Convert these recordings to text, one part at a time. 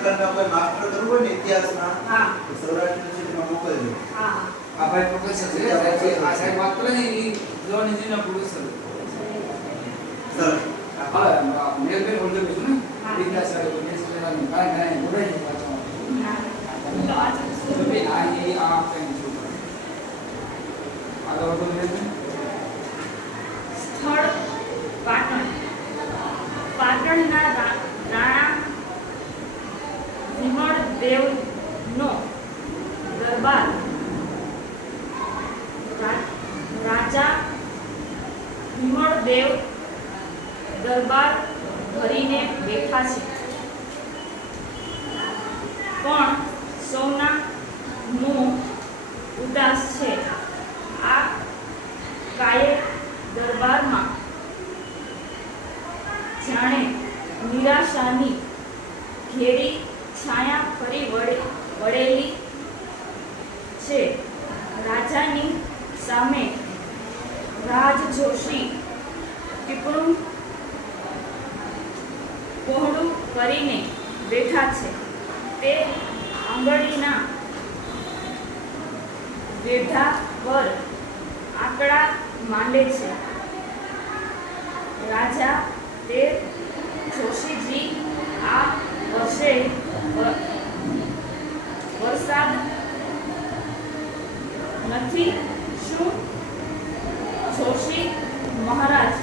સરકારના કોઈ માસ્ટર કરવું હોય ને ઇતિહાસના, હા તો સૌરાષ્ટ્ર યુનિવર્સિટીમાં મોકલજો. હા આ ભાઈ પ્રોફેસર છે આ સાહેબ વાત કરે ને એ જોવાનીજીના પ્રોફેસર સર હા મેલ મેલ હોલ્ડર છું ને હા. વિદ્યાસ વાળો વિદેશ લેવાની કાંઈ બોલાય છે હા તો બે આ એ આ કઈ છું આગળ તો મેલ સ્થળ પાટણ. પાટણના રાણા ભીમળદેવનો દરબાર રાજા ભીમળદેવ દરબાર ભરીને બેઠા છે, પણ સૌના મોં ઉદાસ છે. આ કાયે દરબારમાં જાણે નિરાશાની ઘેરી છાયા ફરી વળેલી છે. રાજાની સામે રાજજોશી ટીપણું પહોળું કરીને બેઠા છે. તે આંગળીના વેઢા પર આંકડા માંડે છે. રાજા તે જોશીજી, આ વર્ષે વરસાદ નથી શું? જોશી મહારાજ,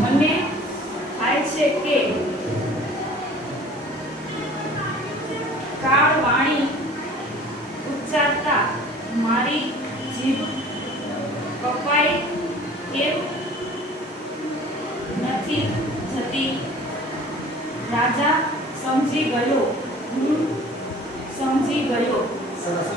મને થાય છે કે કાળવાણી ઉચ્ચારતા મારી જીભ કપાય કેમ નથી જતી? રાજા સમજી ગયો, હું સમજી ગયો. સરસ